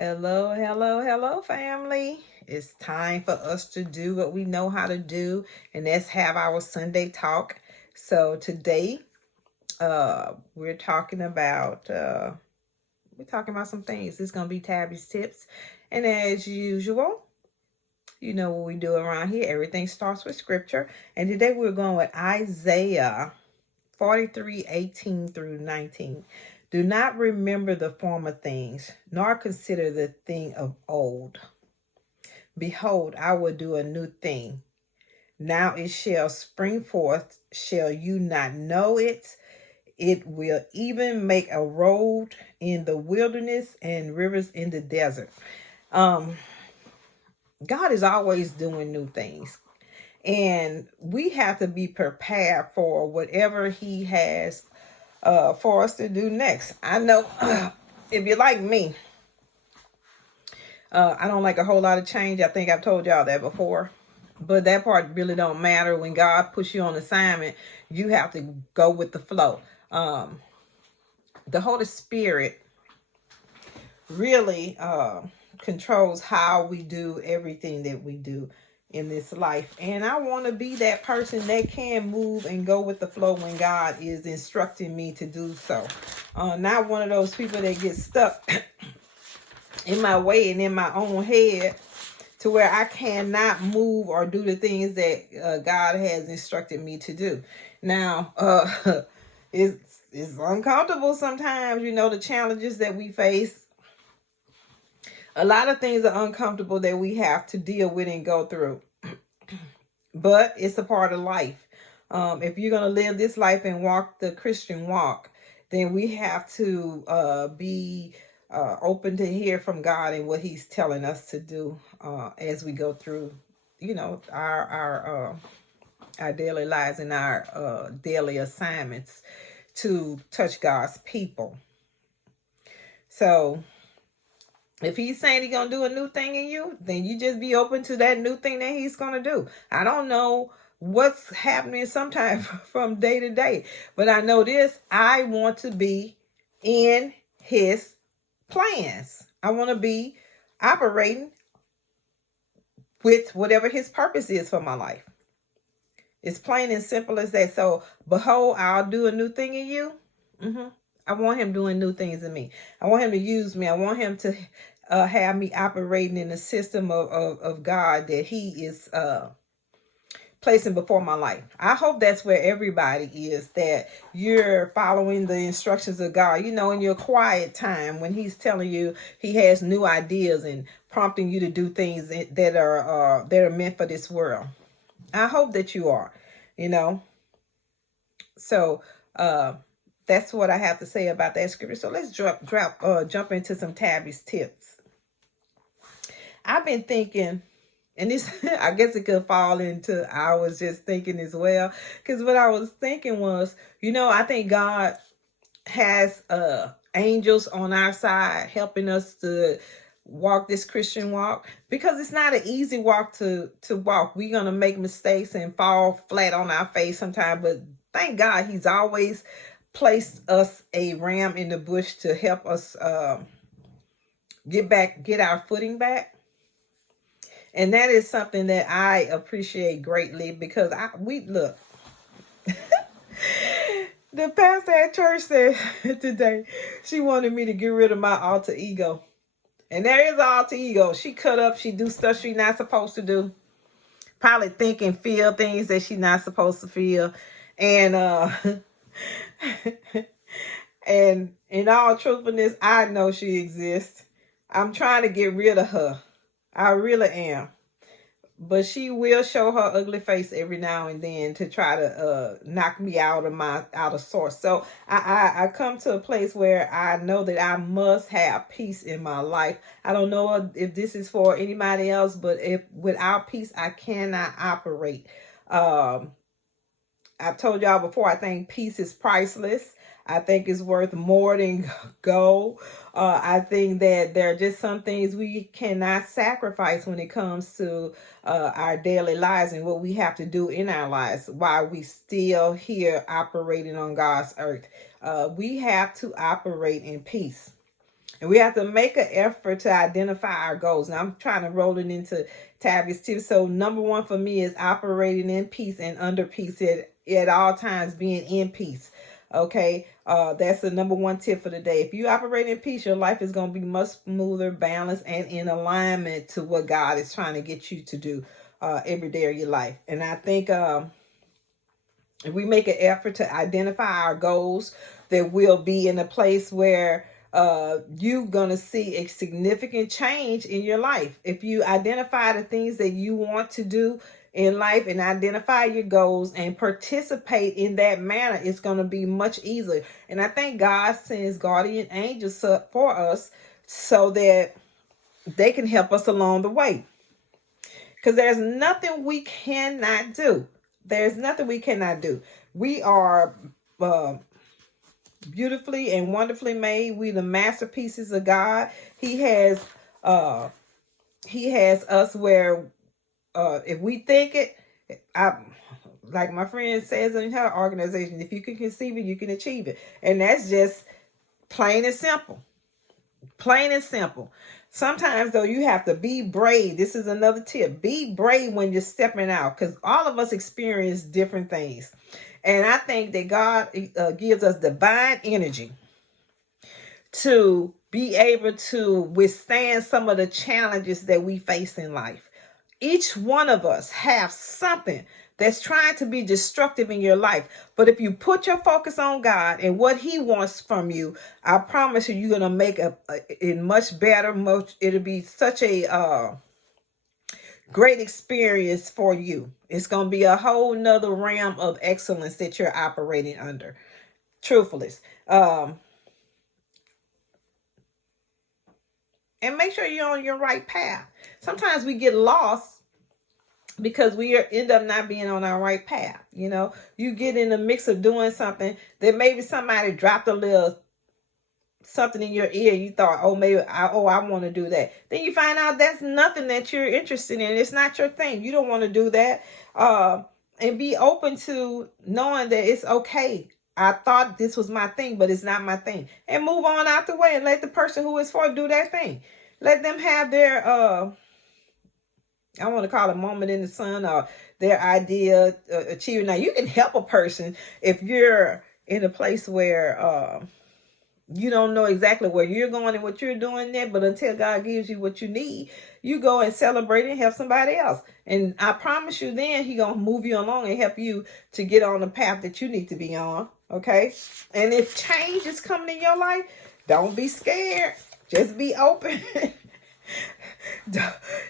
Hello, hello, hello, family. It's time for us to do what we know how to do, and that's have our Sunday talk. So today, we're talking about some things. It's gonna be Tabby's tips, and as usual, you know what we do around here. Everything starts with scripture, and today we're going with Isaiah 43:18 through 19. Do not remember the former things, nor consider the thing of old. Behold, I will do a new thing. Now it shall spring forth. Shall you not know it? It will even make a road in the wilderness and rivers in the desert. Um, God is always doing new things. And we have to be prepared for whatever He has for us to do next. I know if you're like me, I don't like a whole lot of change. I think I've told y'all that before. But that part really don't matter. When God puts you on assignment, you have to go with the flow. The Holy Spirit really controls how we do everything that we do in this life. And I want to be that person that can move and go with the flow when God is instructing me to do so. Not one of those people that get stuck in my way and in my own head to where I cannot move or do the things that God has instructed me to do. Now, it's uncomfortable sometimes, the challenges that we face. A lot of things are uncomfortable that we have to deal with and go through. But it's a part of life. If you're going to live this life and walk the Christian walk, then we have to be open to hear from God and what He's telling us to do as we go through, our daily lives and our daily assignments to touch God's people. So if He's saying He's going to do a new thing in you, then you just be open to that new thing that He's going to do. I don't know what's happening sometimes from day to day, but I know this: I want to be in His plans. I want to be operating with whatever His purpose is for my life. It's plain and simple as that. So, behold, I'll do a new thing in you. I want Him doing new things in me. I want Him to use me. I want Him to have me operating in the system of God that He is placing before my life. I hope that's where everybody is, that you're following the instructions of God, in your quiet time when He's telling you He has new ideas and prompting you to do things that are meant for this world. I hope that you are, So that's what I have to say about that scripture. So let's jump into some Tabby's tips. I've been thinking, and this, I guess it could fall into I was just thinking as well. Because what I was thinking was, I think God has angels on our side helping us to walk this Christian walk. Because it's not an easy walk to walk. We're going to make mistakes and fall flat on our face sometimes. But thank God He's always placed us a ram in the bush to help us get our footing back. And that is something that I appreciate greatly, because look. The pastor at church said today she wanted me to get rid of my alter ego. And there is an alter ego. She cut up, she do stuff she's not supposed to do. Probably think and feel things that she's not supposed to feel. And and in all truthfulness, I know she exists. I'm trying to get rid of her. I really am. But she will show her ugly face every now and then to try to knock me out of sorts. So I come to a place where I know that I must have peace in my life. I don't know if this is for anybody else, but if without peace I cannot operate. I've told y'all before, I think peace is priceless. I think it's worth more than gold. I think that there are just some things we cannot sacrifice when it comes to our daily lives and what we have to do in our lives while we still here operating on God's earth. We have to operate in peace. And we have to make an effort to identify our goals. Now I'm trying to roll it into Tabby's too. So number one for me is operating in peace and under peace at all times, being in peace. Okay, that's the number one tip for the day. If you operate in peace, your life is going to be much smoother, balanced, and in alignment to what God is trying to get you to do every day of your life. And I think if we make an effort to identify our goals, that we'll be in a place where you're going to see a significant change in your life. If you identify the things that you want to do in life and identify your goals and participate in that manner, it's going to be much easier. And I think God sends guardian angels for us so that they can help us along the way. Because there's nothing we cannot do. There's nothing we cannot do. We are beautifully and wonderfully made. We the masterpieces of God. He has us where if we think it, like my friend says in her organization, if you can conceive it, you can achieve it. And that's just plain and simple. Plain and simple. Sometimes, though, you have to be brave. This is another tip. Be brave when you're stepping out, because all of us experience different things. And I think that God gives us divine energy to be able to withstand some of the challenges that we face in life. Each one of us have something that's trying to be destructive in your life. But if you put your focus on God and what he wants from you, I promise you, you're going to make it much better. It'll be such a great experience for you. It's going to be a whole nother realm of excellence that you're operating under. Truthfulness. And make sure you're on your right path. Sometimes we get lost because end up not being on our right path. You know, you get in the mix of doing something that maybe somebody dropped a little something in your ear. You thought, oh, maybe I want to do that. Then you find out that's nothing that you're interested in. It's not your thing. You don't want to do that. And be open to knowing that it's okay. I thought this was my thing, but it's not my thing. And move on out the way and let the person who is for do their thing. Let them have their, I want to call it a moment in the sun, or their idea achieving. Now, you can help a person if you're in a place where you don't know exactly where you're going and what you're doing there, but until God gives you what you need, you go and celebrate and help somebody else. And I promise you then he going to move you along and help you to get on the path that you need to be on. Okay. And if change is coming in your life, don't be scared. Just be open.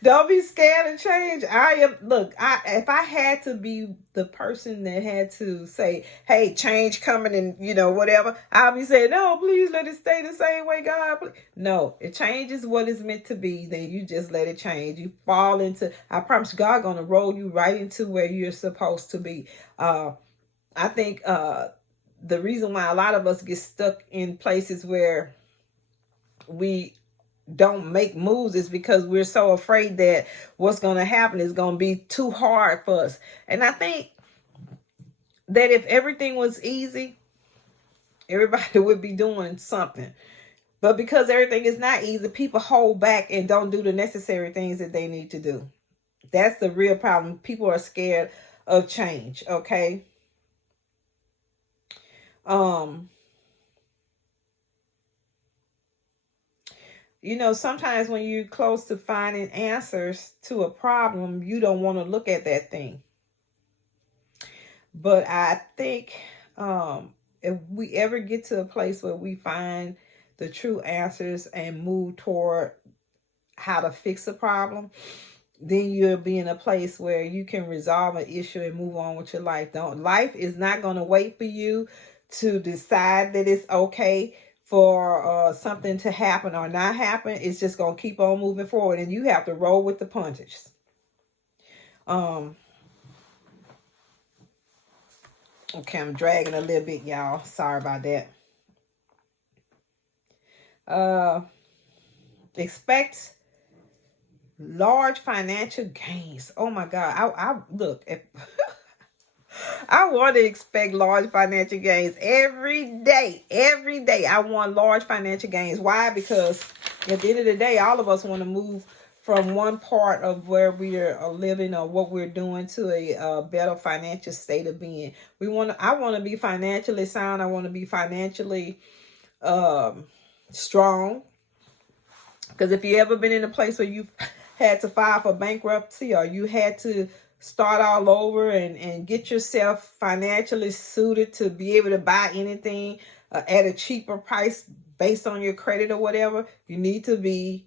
Don't be scared of change. If I had to be the person that had to say, hey, change coming and, whatever, I'll be saying, no, please let it stay the same way, God. Please. No, it changes what it's meant to be. Then you just let it change. You fall into, I promise God going to roll you right into where you're supposed to be. I think the reason why a lot of us get stuck in places where we don't make moves is because we're so afraid that what's going to happen is going to be too hard for us. And I think that if everything was easy, everybody would be doing something. But because everything is not easy, people hold back and don't do the necessary things that they need to do. That's the real problem. People are scared of change. Okay. Sometimes when you're close to finding answers to a problem, you don't want to look at that thing. But I think if we ever get to a place where we find the true answers and move toward how to fix a problem, then you'll be in a place where you can resolve an issue and move on with your life. Life is not going to wait for you to decide that it's okay for something to happen or not happen. It's just going to keep on moving forward, and you have to roll with the punches. Okay, I'm dragging a little bit, y'all. Sorry about that. Expect large financial gains. Oh my God. I look, I want to expect large financial gains every day. Every day, I want large financial gains. Why? Because at the end of the day, all of us want to move from one part of where we are living or what we're doing to a better financial state of being. I want to be financially sound. I want to be financially strong. Because if you ever been in a place where you had to file for bankruptcy or you had to start all over and get yourself financially suited to be able to buy anything at a cheaper price based on your credit or whatever, you need to be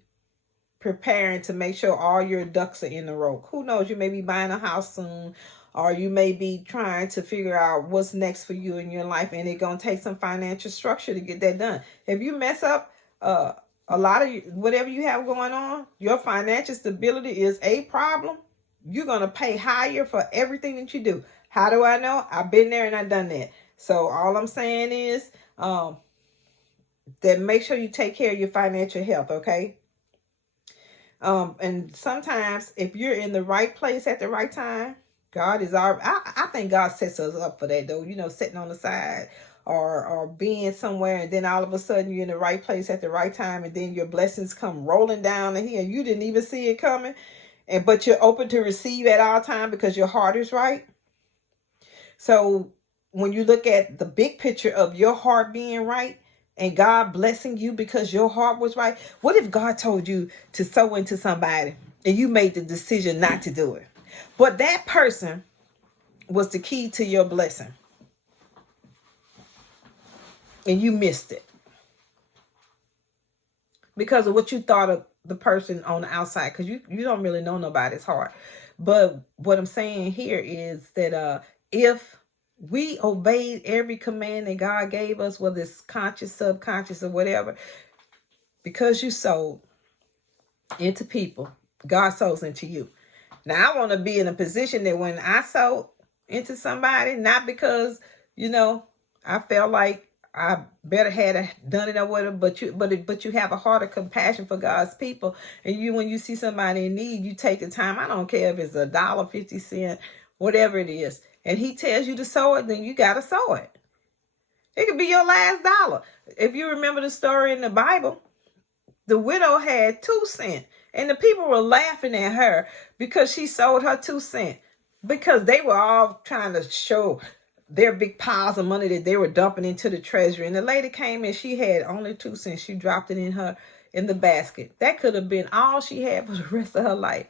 preparing to make sure all your ducks are in the row. Who knows, you may be buying a house soon, or you may be trying to figure out what's next for you in your life, and it's going to take some financial structure to get that done. If you mess up a lot of whatever you have going on, your financial stability is a problem. You're going to pay higher for everything that you do. How do I know? I've been there and I've done that. So all I'm saying is that make sure you take care of your financial health, okay? And sometimes if you're in the right place at the right time, God is our, I think God sets us up for that though, you know, sitting on the side or being somewhere, and then all of a sudden you're in the right place at the right time, and then your blessings come rolling down the hill. You didn't even see it coming, but you're open to receive at all time because your heart is right. So when you look at the big picture of your heart being right and God blessing you because your heart was right, what if God told you to sow into somebody and you made the decision not to do it, but that person was the key to your blessing and you missed it because of what you thought of the person on the outside? Because you don't really know nobody's heart. But what I'm saying here is that if we obeyed every command that God gave us, whether it's conscious, subconscious, or whatever, because you sowed into people, God sows into you. Now, I want to be in a position that when I sow into somebody, not because, you know, I felt like I better had done it or whatever, but you have a heart of compassion for God's people, and when you see somebody in need, you take the time. I don't care if it's $1.50, whatever it is, and He tells you to sow it, then you gotta sow it. It could be your last dollar. If you remember the story in the Bible, the widow had 2 cents, and the people were laughing at her because she sold her 2 cents, because they were all trying to show their big piles of money that they were dumping into the treasury. And the lady came and she had only 2 cents. She dropped it in the basket. That could have been all she had for the rest of her life.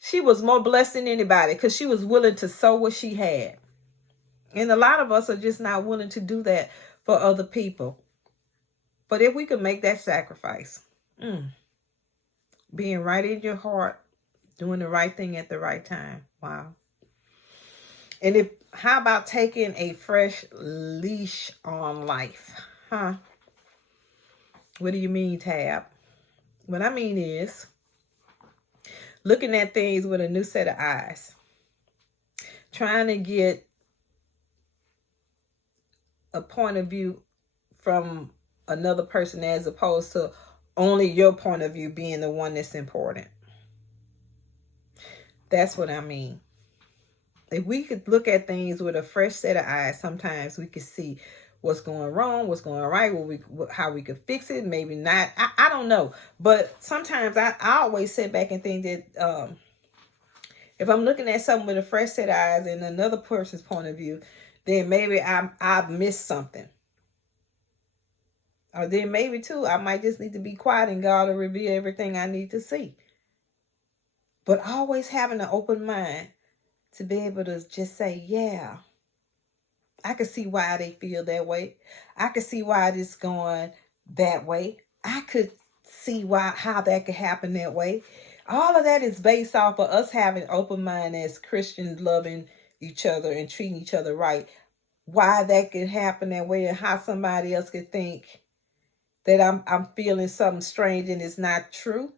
She was more blessed than anybody because she was willing to sow what she had. And a lot of us are just not willing to do that for other people. But if we could make that sacrifice, being right in your heart, doing the right thing at the right time. Wow. And how about taking a fresh leash on life? Huh? What do you mean, Tab? What I mean is looking at things with a new set of eyes. Trying to get a point of view from another person as opposed to only your point of view being the one that's important. That's what I mean. If we could look at things with a fresh set of eyes, sometimes we could see what's going wrong, what's going right, how we could fix it, maybe not. I don't know. But sometimes I always sit back and think that if I'm looking at something with a fresh set of eyes and another person's point of view, then maybe I've missed something. Or then maybe too, I might just need to be quiet and God will reveal everything I need to see. But always having an open mind to be able to just say, yeah, I can see why they feel that way. I can see why it's going that way. I could see how that could happen that way. All of that is based off of us having open mind as Christians, loving each other and treating each other right. Why that could happen that way and how somebody else could think that I'm feeling something strange and it's not true.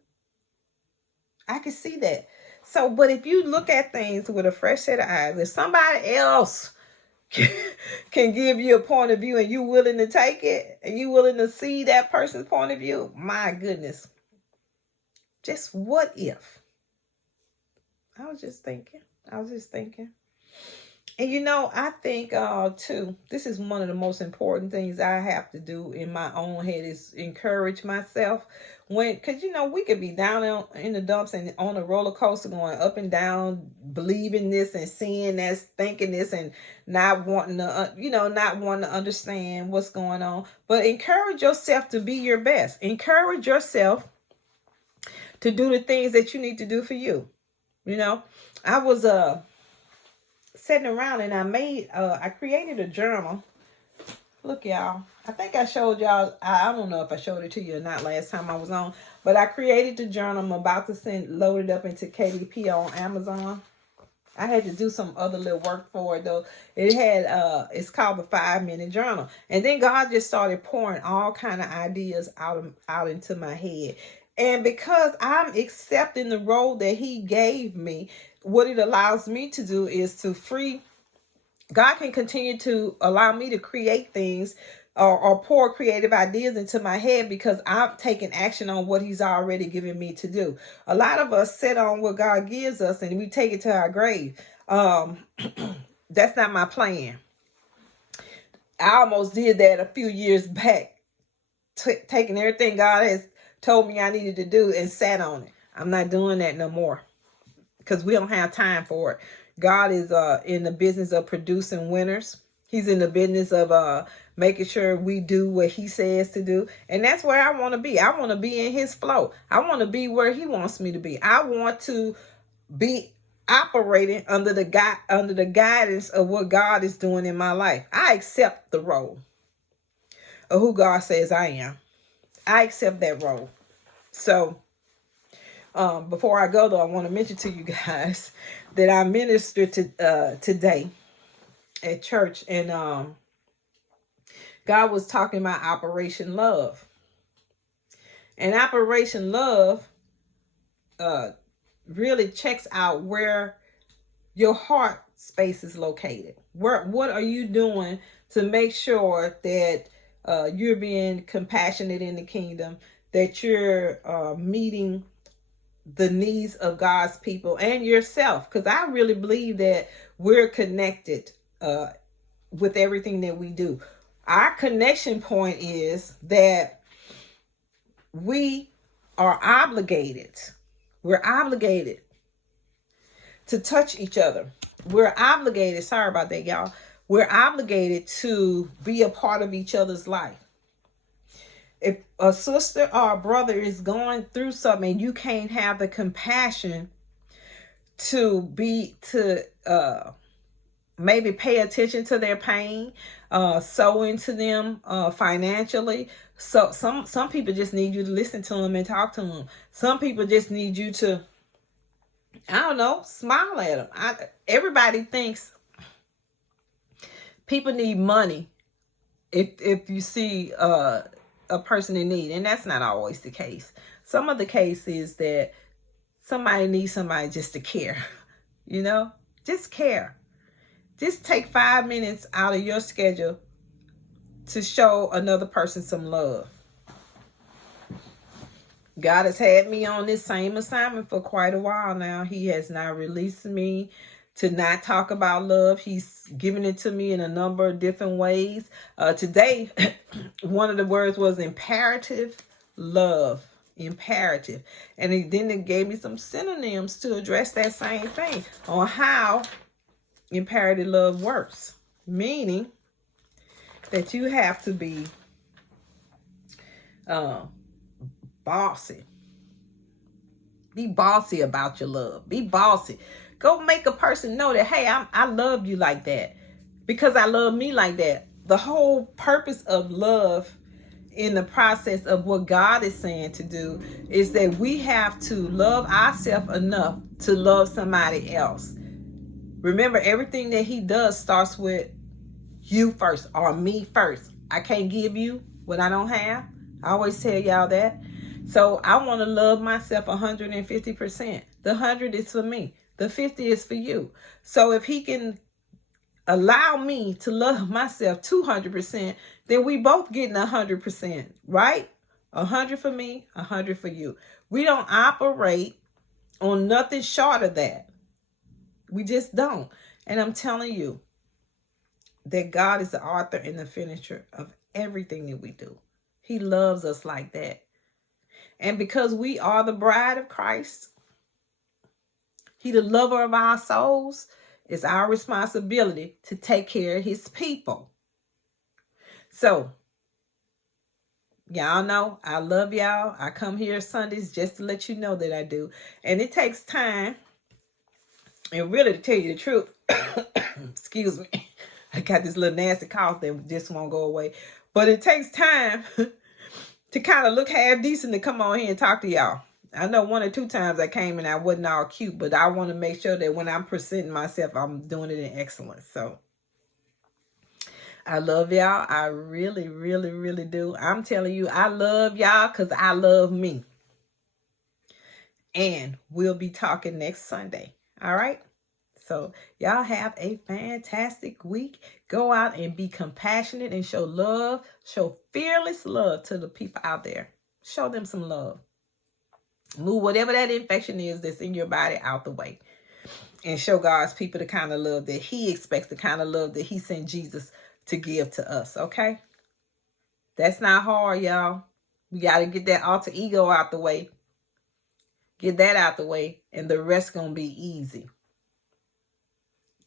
I can see that. So, but if you look at things with a fresh set of eyes, if somebody else can give you a point of view and you willing to take it and you willing to see that person's point of view, my goodness. Just what if? I was just thinking. And I think too, this is one of the most important things I have to do in my own head is encourage myself. Because we could be down in the dumps and on a roller coaster going up and down, believing this and seeing this, thinking this, and not wanting to, not wanting to understand what's going on. But encourage yourself to be your best. Encourage yourself to do the things that you need to do for you. I was sitting around and I created a journal. Look, y'all, I think I showed y'all, I don't know if I showed it to you or not last time I was on, but I created the journal. I'm about to load it up into KDP on Amazon. I had to do some other little work for it though. It's called the 5-minute journal. And then God just started pouring all kind of ideas out into my head. And because I'm accepting the role that he gave me, what it allows me to do is to God can continue to allow me to create things or pour creative ideas into my head because I've taken action on what he's already given me to do. A lot of us sit on what God gives us and we take it to our grave. That's not my plan. I almost did that a few years back, taking everything God has told me I needed to do and sat on it. I'm not doing that no more because we don't have time for it. God is in the business of producing winners. He's in the business of making sure we do what he says to do. And that's where I want to be. I want to be in his flow. I want to be where he wants me to be. I want to be operating under the guidance of what God is doing in my life. I accept the role of who God says I am. I accept that role. So before I go, though, I want to mention to you guys that I ministered today at church, and God was talking about Operation Love. And Operation Love really checks out where your heart space is located. What are you doing to make sure that you're being compassionate in the kingdom, that you're meeting the needs of God's people and yourself? Because I really believe that we're connected with everything that we do. Our connection point is that we are obligated. We're obligated to touch each other. We're obligated, sorry about that, y'all. We're obligated to be a part of each other's life. If a sister or a brother is going through something and you can't have the compassion to maybe pay attention to their pain, sow into them financially. So some people just need you to listen to them and talk to them. Some people just need you to, I don't know, smile at them. Everybody thinks people need money if you see a person in need, and that's not always the case. Some of the case is that somebody needs somebody just to care, just care. Just take 5 minutes out of your schedule to show another person some love. God has had me on this same assignment for quite a while now. He has not released me to not talk about love. He's given it to me in a number of different ways. Today, one of the words was imperative love. Imperative. And then it gave me some synonyms to address that same thing on how imperative love works. Meaning that you have to be bossy. Be bossy about your love. Be bossy. Go make a person know that, hey, I love you like that because I love me like that. The whole purpose of love in the process of what God is saying to do is that we have to love ourselves enough to love somebody else. Remember, everything that he does starts with you first or me first. I can't give you what I don't have. I always tell y'all that. So I want to love myself 150%. The 100 is for me. The 50 is for you. So if he can allow me to love myself 200%, then we both getting 100%, right? 100 for me, 100 for you. We don't operate on nothing short of that. We just don't. And I'm telling you, that God is the author and the finisher of everything that we do. He loves us like that. And because we are the bride of Christ, He the lover of our souls, it's our responsibility to take care of His people. So, y'all know I love y'all. I come here Sundays just to let you know that I do. And it takes time. And really, to tell you the truth, excuse me, I got this little nasty cough that just won't go away. But it takes time to kind of look half decent to come on here and talk to y'all. I know 1 or 2 times I came and I wasn't all cute, but I want to make sure that when I'm presenting myself, I'm doing it in excellence. So I love y'all. I really, really, really do. I'm telling you, I love y'all because I love me. And we'll be talking next Sunday. All right? So y'all have a fantastic week. Go out and be compassionate and show love. Show fearless love to the people out there. Show them some love. Move whatever that infection is that's in your body out the way. And show God's people the kind of love that He expects, the kind of love that He sent Jesus to give to us, okay? That's not hard, y'all. We got to get that alter ego out the way. Get that out the way, and the rest going to be easy.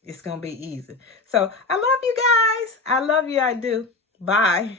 It's going to be easy. So, I love you guys. I love you. I do. Bye.